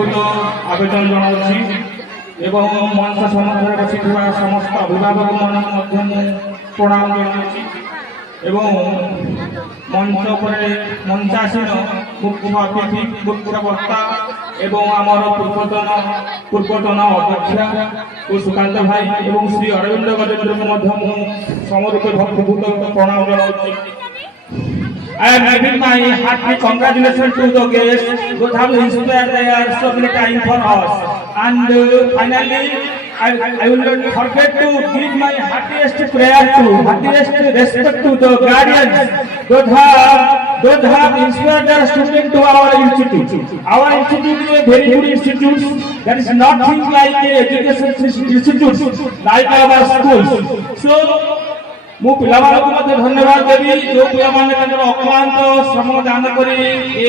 ভক্তিভূত আবেদন জানাচ্ছি এবং মঞ্চ সম্মুখে বসিଥିବା সমস্ত অভিভাবকମାନଙ୍କୁ ମଧ୍ୟ ମୁଁ ପ୍ରଣାମ ଜଣାଉଛି এবং মঞ্চ উপরে মঞ্চাসীন মুখ্য অতিথি মুখ্য বক্তা এবং আমার পূর্বতন অধ্যক্ষ ও সুকান্ত ভাই এবং শ্রী অরবিন্দ গজেন্দ্রকে ମଧ୍ୟ ମୁଁ সমরূপে ভক্তিভূত প্রণাম জানাচ্ছি। I am giving my hearty congratulations to the guests who have inspired their so many time for us. And finally, I will not forget to give my heartiest prayer to, heartiest respect to the guardians those have inspired their students to our institute. Our institute is a very good institute that is nothing like a education institute like our schools. So, ମୁଁ ପିଲାମାନଙ୍କୁ ମଧ୍ୟ ଧନ୍ୟବାଦ ଦେବି ଯେଉଁ ପିଲାମାନେ ତାଙ୍କର ଅକ୍ଳାନ୍ତ ଶ୍ରମ ଦାନ କରି ଏ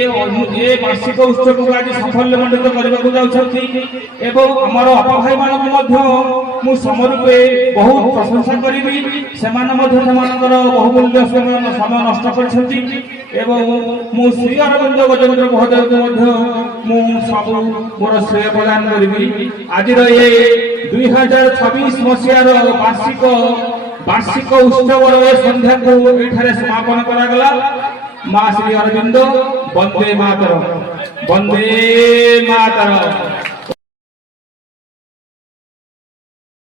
ବାର୍ଷିକ ଉତ୍ସବକୁ ଆଜି ସାଫଲ୍ୟମଣ୍ଡିତ କରିବାକୁ ଯାଉଛନ୍ତି ଏବଂ ଆମର ଅପା ଭାଇମାନଙ୍କୁ ମଧ୍ୟ ମୁଁ ସମରୂପେ ବହୁତ ପ୍ରଶଂସା କରିବି। ସେମାନେ ମଧ୍ୟ ସେମାନଙ୍କର ବହୁମୂଲ୍ୟ ସମୟ ନଷ୍ଟ କରିଛନ୍ତି ଏବଂ ମୁଁ ଶ୍ରୀ ଅରବିନ୍ଦ ଗଜେନ୍ଦ୍ର ମହୋଦୟଙ୍କୁ ମଧ୍ୟ ମୁଁ ସବୁ ମୋର ଶ୍ରେୟ ପ୍ରଦାନ କରିବି। ଆଜିର ଏ 2026 ମସିହାର বার্ষিক উৎসবর এই সন্ধ্যাকে এখানে সমাপন করা গলা। মা শ্রী অরবিন্দ বন্দে মাতরম, বন্দে মাতরম।